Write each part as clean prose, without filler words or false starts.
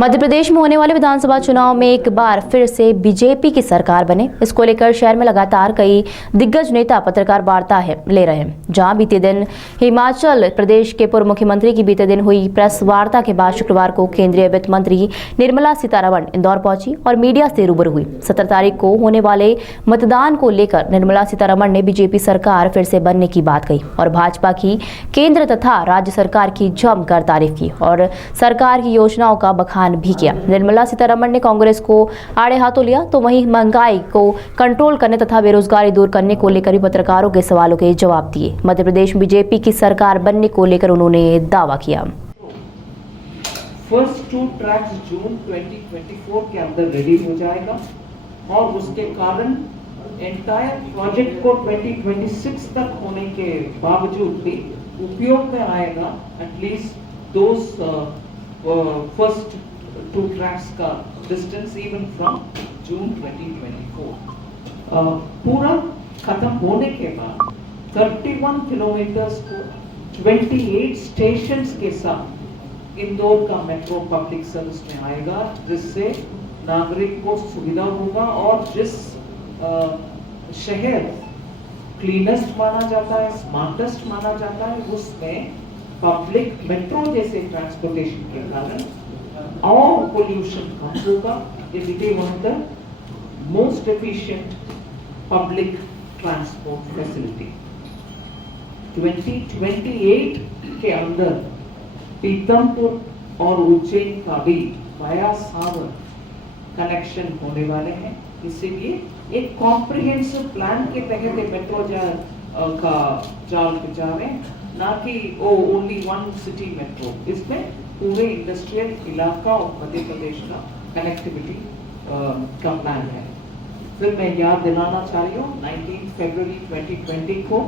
मध्य प्रदेश में होने वाले विधानसभा चुनाव में एक बार फिर से बीजेपी की सरकार बने, इसको लेकर शहर में लगातार कई दिग्गज नेता पत्रकार वार्ता ले रहे हैं। जहां बीते दिन हिमाचल प्रदेश के पूर्व मुख्यमंत्री की बीते दिन हुई प्रेस वार्ता के बाद शुक्रवार को केंद्रीय वित्त मंत्री निर्मला सीतारमण इंदौर पहुंची और मीडिया से रूबरू हुई। 17 तारीख को होने वाले मतदान को लेकर निर्मला सीतारमण ने बीजेपी सरकार फिर से बनने की बात कही और भाजपा की केंद्र तथा राज्य सरकार की जमकर तारीफ की और सरकार की योजनाओं का बखान भी किया। निर्मला सीतारमण ने कांग्रेस को आड़े हाथों लिया तो वहीं महंगाई को कंट्रोल करने तथा बेरोजगारी दूर करने को लेकर भी पत्रकारों के सवालों के जवाब दिए। मध्य प्रदेश में बीजेपी की सरकार बनने को लेकर उन्होंने दावा किया। फर्स्ट 2 ट्रैक्स जून 2024 के अंदर रेडी हो जाएगा और उसके कारण एंटायर प्रोजेक्ट को 2026 तक होने के बावजूद भी उपयोग में आएगा। एटलीस्ट फर्स्ट 2 ट्रैक्स का डिस्टेंस इवन फ्रॉम जून 2024 पूरा खत्म होने के बाद 31 किलोमीटर्स को 28 स्टेशंस के साथ इंदौर का मेट्रो पब्लिक सर्विस में आएगा, जिससे नागरिक को सुविधा होगा और जिस शहर क्लीनेस्ट माना जाता है, स्मार्टेस्ट माना जाता है, उसमें पब्लिक मेट्रो जैसे ट्रांसपोर्टेशन के कारण और पोल्यूशन कम होगा। It will be one of the most efficient public transport facility. 2028 के अंदर पीतमपुर और उज्जैन का भी वाया सावर कनेक्शन होने वाले हैं। इसीलिए एक कॉम्प्रिहेंसिव प्लान के तहत मेट्रो का जाल बिछा रहे हैं, ना कि ओनली वन सिटी मेट्रो। इसमें पूरे इंडस्ट्रियल इलाका और मध्य प्रदेश का कनेक्टिविटी का प्लान है। फिर मैं याद दिलाना चाह रही हूँ 19 फरवरी 2020 को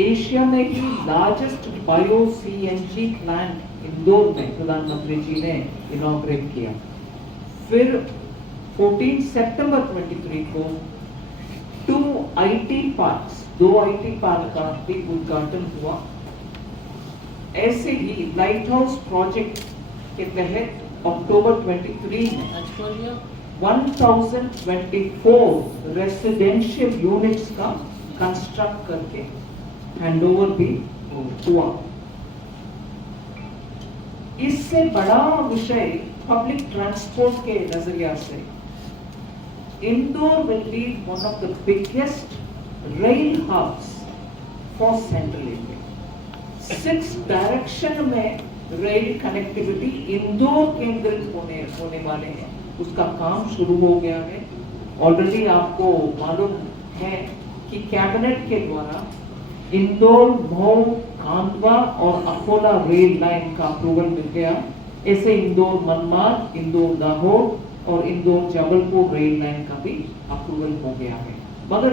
एशिया में ही largest bio CNG plant Indore में प्रधानमंत्री जी ने इनॉग्रेट किया। फिर 14 सितंबर 23 को 2 IT पार्क का भी उद्घाटन हुआ। ऐसे ही लाइट हाउस प्रोजेक्ट के तहत अक्टूबर 23 में 1024 रेसिडेंशियल यूनिट्स का कंस्ट्रक्ट करके हैंडओवर भी हुआ। इससे बड़ा विषय पब्लिक ट्रांसपोर्ट के नजरिया से Indore will be one of the biggest rail hubs for central India. 6 direction में रेल कनेक्टिविटी इंदौर केंद्रित होने वाले हैं। उसका काम शुरू हो गया है। ऑलरेडी आपको मालूम है कि कैबिनेट के द्वारा इंदौर, मऊ, खांडवा और अकोला रेल लाइन का अप्रूवल मिल गया। ऐसे इंदौर मनमाड, इंदौर दाहोद और इंदौर जबलपुर रेल लाइन का भी अप्रूवल हो गया है। मगर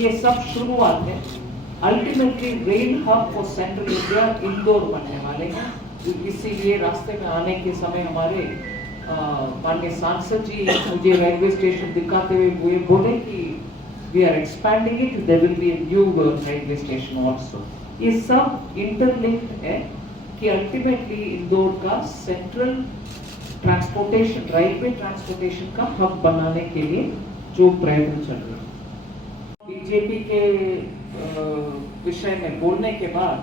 ये सब शुरुआत है। Ultimately rail hub for central India Indore बनने वाले हैं। इसीलिए रास्ते में आने के समय हमारे माननीय सांसद जी मुझे रेलवे स्टेशन दिखाते हुए बोले कि we are expanding it, there will be a new railway station also. ये सब इंटरलिंक्ड है कि अल्टीमेटली इंदौर का सेंट्रल ट्रांसपोर्टेशन, रेलवे ट्रांसपोर्टेशन का हब बनाने के लिए जो प्रयत्न चल रहे हैं। बीजेपी के विषय में बोलने के बाद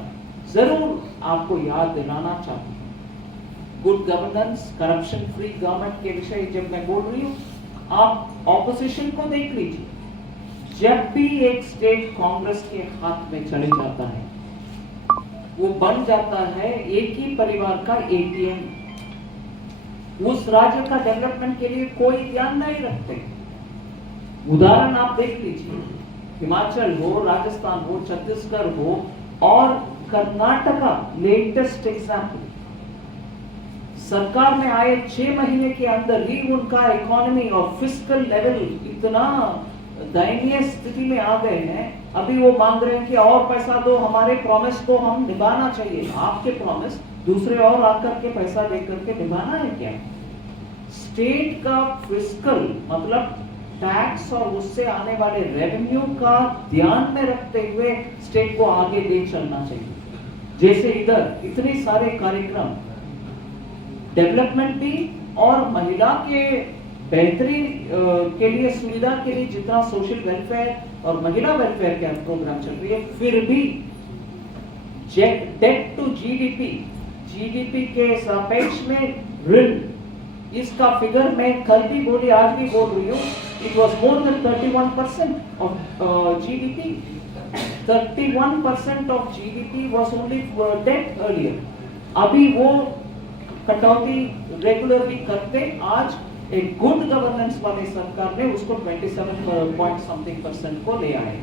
जरूर आपको याद दिलाना चाहती हूँ good governance, corruption free government के विषय जब मैं बोल रही हूँ, आप ऑपोजिशन को देख लीजिए। जब भी एक स्टेट कांग्रेस के हाथ में चले जाता है, वो बन जाता है एक ही परिवार का ATM। उस राज्य का डेवलपमेंट के लिए कोई ध्यान नहीं रखते। उदाहरण आप देख लीजिए, हिमाचल हो, राजस्थान हो, छत्तीसगढ़ हो और कर्नाटका लेटेस्ट एग्जाम्पल। सरकार में आए 6 महीने के अंदर ही उनका इकोनॉमी और फिस्कल लेवल इतना दयनीय स्थिति में आ गए हैं। अभी वो मांग रहे हैं कि और पैसा दो, हमारे प्रॉमिस को हम निभाना चाहिए। आपके प्रॉमिस दूसरे और आकर के पैसा देकर के निभाना है क्या? स्टेट का फिस्कल मतलब टैक्स और उससे आने वाले रेवेन्यू का ध्यान में रखते हुए स्टेट को आगे ले चलना चाहिए। जैसे इधर इतने सारे कार्यक्रम डेवलपमेंट भी और महिला के बेहतरी के लिए, सुविधा के लिए जितना सोशल वेलफेयर और महिला वेलफेयर का प्रोग्राम चल रही है, फिर भी डेट टू जीडीपी के सापेक्ष में ऋण, इसका फिगर मैं कल भी बोली, आज भी बोल रही हूँ, it was more than 31% of GDP. 31% of GDP was only debt earlier. अभी वो कटौती रेगुलरली करते आज एक गुड गवर्नेंस वाली सरकार ने उसको 27 point something % को ले आए.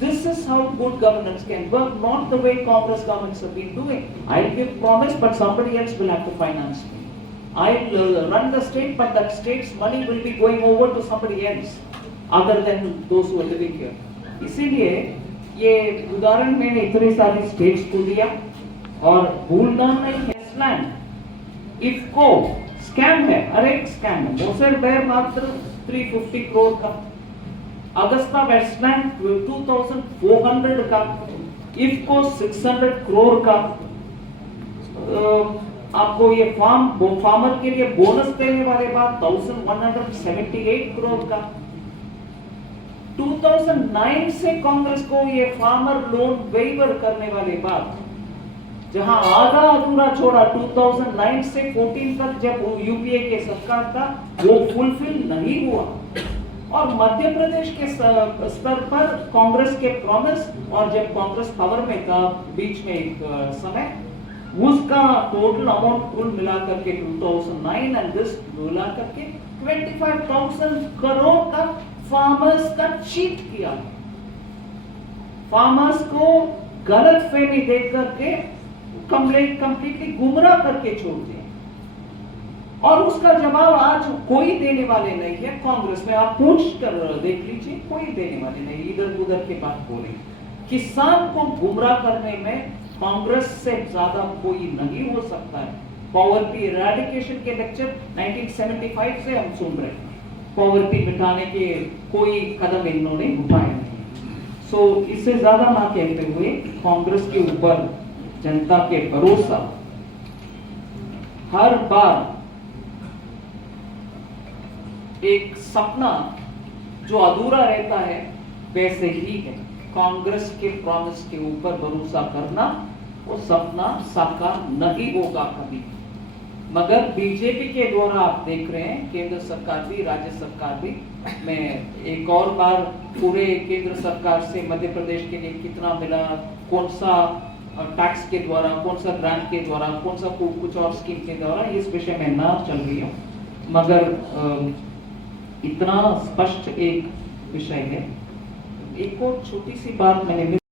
This is how good governance can work, not the way Congress governments have been doing. I'll give promise, but somebody else will have to finance me. I'll run the state, but that state's money will be going over to somebody else, other than those who are living here. इसीलिए ये उदाहरण मैंने इतने सारे states को दिया, और भूलना नहीं है स्लैम, इफको स्कैम है, अरे स्कैम है. मोसेर बेर मात्र 350 करोड़ का, अगस्ता वेस्टलैंड 2400 का, इफको 600 करोड़ का. आपको ये फार्मर के लिए बोनस देने वाले बाद 1178 करोड़ का. 2009 से कांग्रेस को ये फार्मर लोन वेवर करने वाले बाद, जहां आधा अधूरा छोड़ा 2009 से 14 तक जब यूपीए के सरकार था, वो फुलफिल नहीं हुआ. और मध्य प्रदेश के स्तर पर कांग्रेस के प्रॉमिस, और जब कांग्रेस पावर में था बीच में एक समय, उसका टोटल अमाउंट कुल मिला करके 2009 एंड दिस मिला करके 25,000 करोड़ का फार्मर्स का चीट किया. फार्मर्स को गलत फहमी दे करके कंप्लीटली गुमराह करके छोड़ दिया. और उसका जवाब आज कोई देने वाले नहीं है. कांग्रेस में आप पूछ कर देख लीजिए, कोई देने वाले नहीं. इधर उधर के बात बोले. किसान को गुमराह करने में कांग्रेस से ज्यादा कोई नहीं हो सकता है. पॉवर्टी इरेडिकेशन के लेक्चर 1975 से हम सुन रहे हैं. पॉवर्टी मिटाने के कोई कदम इन्होंने उठाए नहीं. सो इससे ज्यादा ना कहते हुए, कांग्रेस के ऊपर जनता के भरोसा हर बार एक सपना जो अधूरा रहता है, वैसे ही है. कांग्रेस के प्रॉमिस के ऊपर भरोसा करना, वो सपना साकार नहीं होगा कभी. मगर बीजेपी के द्वारा आप देख रहे हैं, केंद्र सरकार भी, राज्य सरकार भी. मैं एक और बार पूरे केंद्र सरकार से मध्य प्रदेश के लिए कितना मिला, कौन सा टैक्स के द्वारा, कौन सा ग्रांट के द्वारा, कौन सा कुछ और स्कीम के द्वारा, इस विषय में ना चल रही हूँ. मगर इतना स्पष्ट एक विषय है. एक और छोटी सी बात मैंने